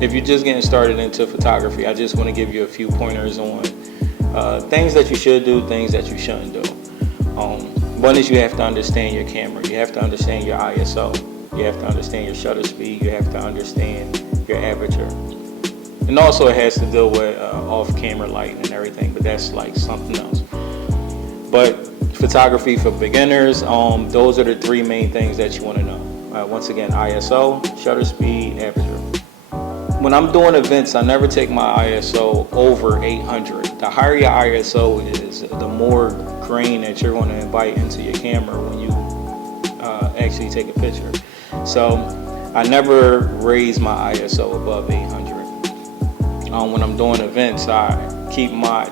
if you're just getting started into photography, I just want to give you a few pointers on things that you should do, things that you shouldn't do. One is you have to understand your camera. You have to understand your ISO. You have to understand your shutter speed. You have to understand your aperture. And also it has to deal with off-camera lighting and everything, but that's like something else. But photography for beginners, those are the three main things that you want to know. Once again, ISO, shutter speed, aperture. When I'm doing events, I never take my ISO over 800. The higher your ISO is, the more grain that you're going to invite into your camera when you actually take a picture. So I never raise my ISO above 800. When I'm doing events, I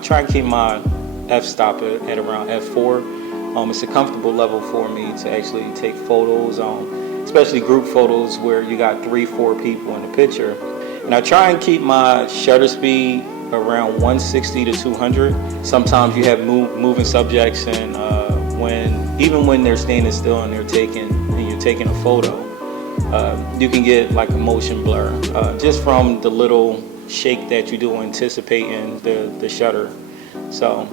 try to keep my f-stop at around f4. It's a comfortable level for me to actually take photos, especially group photos where you got 3-4 people in the picture. And I try and keep my shutter speed around 160 to 200. Sometimes you have moving subjects, and even when they're standing still and you're taking a photo, you can get like a motion blur just from the little shake that you do anticipating the shutter. So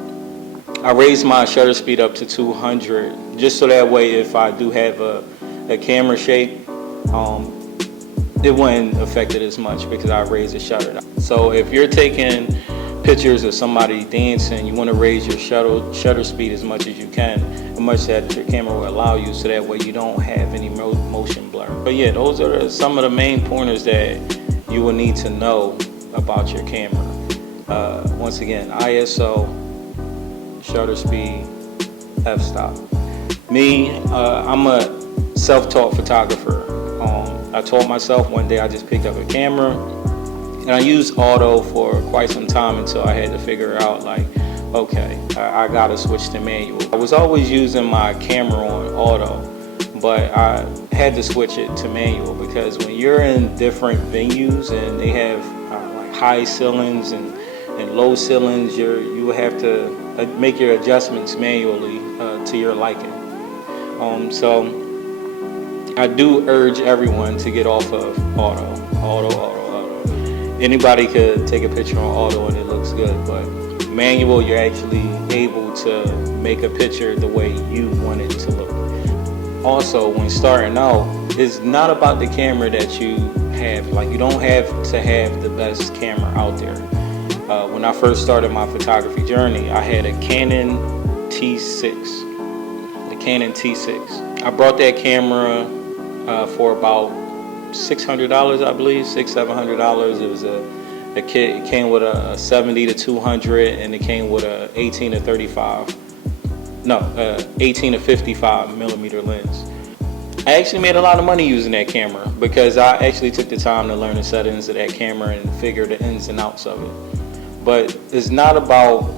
I raise my shutter speed up to 200 just so that way if I do have a camera shake, it wouldn't affect it as much because I raise the shutter. So if you're taking pictures of somebody dancing, you want to raise your shutter speed as much as you can, as much that your camera will allow you, so that way you don't have any motion blur. But yeah, those are some of the main pointers that you will need to know about your camera. Once again, ISO, shutter speed, f-stop. Me, I'm a self-taught photographer. I taught myself one day. I just picked up a camera and I used auto for quite some time until I had to figure out like, okay, I gotta switch to manual. I was always using my camera on auto, but I had to switch it to manual because when you're in different venues and they have like high ceilings and low ceilings, you will have to make your adjustments manually to your liking. So I do urge everyone to get off of auto. Anybody could take a picture on auto and it looks good, but manual, you're actually able to make a picture the way you want it to look. Also, when starting out, it's not about the camera that you have. Like, you don't have to have the best camera out there. When I first started my photography journey, I had a Canon T6. The Canon T6. I brought that camera for about $600, I believe, $700. It was a kit. It came with a 70 to 200, and it came with a 18 to 55 millimeter lens. I actually made a lot of money using that camera because I actually took the time to learn the settings of that camera and figure the ins and outs of it. But it's not about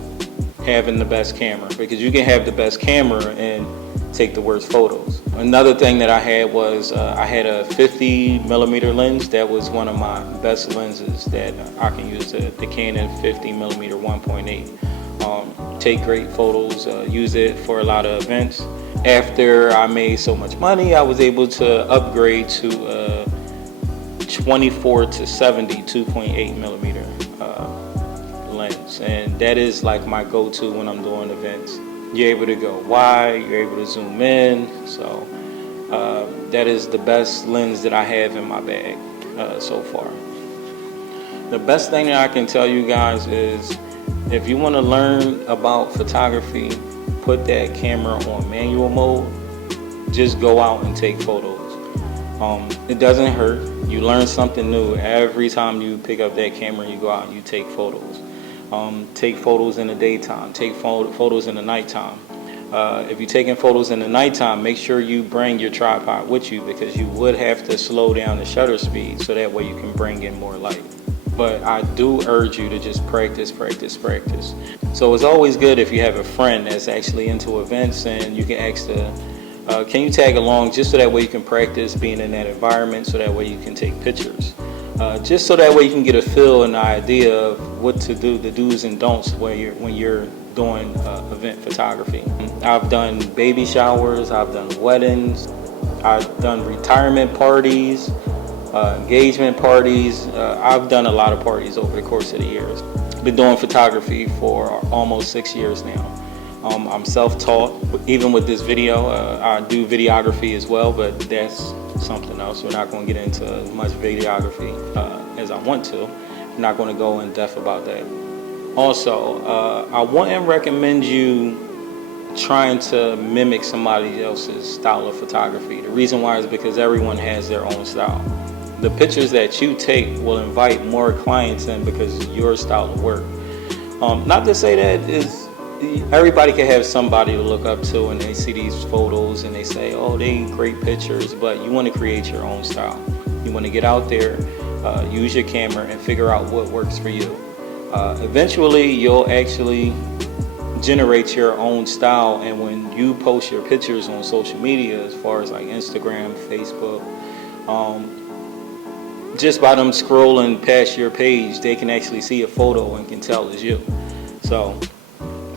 having the best camera, because you can have the best camera and take the worst photos. Another thing that I had was I had a 50 millimeter lens. That was one of my best lenses that I can use, the Canon 50 millimeter 1.8. Take great photos, use it for a lot of events. After I made so much money, I was able to upgrade to a 24 to 70 2.8 millimeter lens, and that is like my go-to when I'm doing events. You're able to go wide, you're able to zoom in, so that is the best lens that I have in my bag so far. The best thing that I can tell you guys is, if you want to learn about photography, put that camera on manual mode. Just go out and take photos. It doesn't hurt. You learn something new every time you pick up that camera and you go out and you take photos. Take photos in the daytime, take photos in the nighttime. If you're taking photos in the nighttime, make sure you bring your tripod with you, because you would have to slow down the shutter speed so that way you can bring in more light. But I do urge you to just practice. So it's always good if you have a friend that's actually into events and you can ask can you tag along, just so that way you can practice being in that environment, so that way you can take pictures. Just so that way you can get a feel and an idea of what to do, the do's and don'ts when you're doing event photography. I've done baby showers, I've done weddings, I've done retirement parties, engagement parties. I've done a lot of parties over the course of the years. Been doing photography for almost 6 years now. I'm self-taught. Even with this video, I do videography as well, but that's something else. We're not going to get into as much videography as I want to. I'm not going to go in depth about that. Also, I wouldn't recommend you trying to mimic somebody else's style of photography. The reason why is because everyone has their own style. The pictures that you take will invite more clients in because your style of work. Not to say that everybody can have somebody to look up to and they see these photos and they say, oh, they great pictures, but you want to create your own style. You want to get out there, use your camera and figure out what works for you. Eventually, you'll actually generate your own style, and when you post your pictures on social media, as far as like Instagram, Facebook, just by them scrolling past your page, they can actually see a photo and can tell it's you. So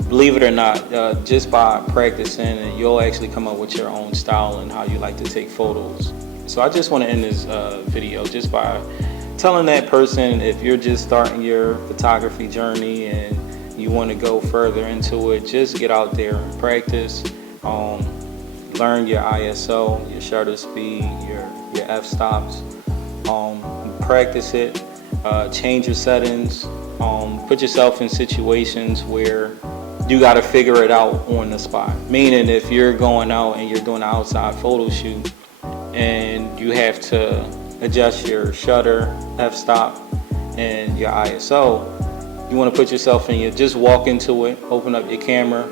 believe it or not, just by practicing, you'll actually come up with your own style and how you like to take photos. So I just want to end this video just by telling that person, if you're just starting your photography journey and you want to go further into it, just get out there and practice. Learn your ISO, your shutter speed, your f-stops. Practice it. Change your settings. Put yourself in situations where you got to figure it out on the spot. Meaning, if you're going out and you're doing an outside photo shoot and you have to adjust your shutter, f-stop, and your ISO, you want to put yourself in just walk into it, open up your camera,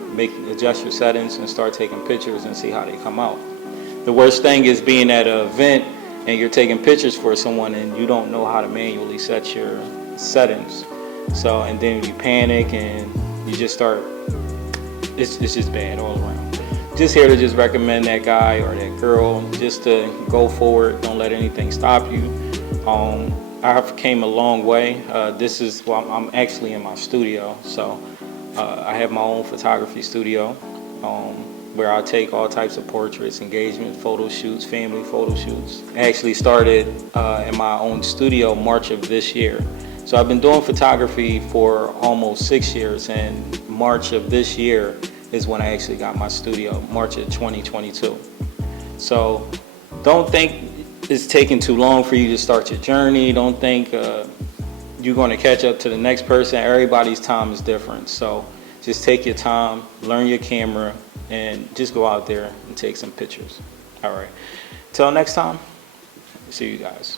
adjust your settings, and start taking pictures and see how they come out. The worst thing is being at an event and you're taking pictures for someone and you don't know how to manually set your settings. So, and then you panic and you just start, it's just bad all around. Just here to just recommend that guy or that girl just to go forward. Don't let anything stop you. I've came a long way. I'm actually in my studio, so I have my own photography studio where I take all types of portraits, engagement photo shoots, family photo shoots. I actually started in my own studio March of this year. So I've been doing photography for almost 6 years, and March of this year is when I actually got my studio, March of 2022. So don't think it's taking too long for you to start your journey. Don't think you're going to catch up to the next person. Everybody's time is different. So just take your time, learn your camera, and just go out there and take some pictures. All right. Till next time, see you guys.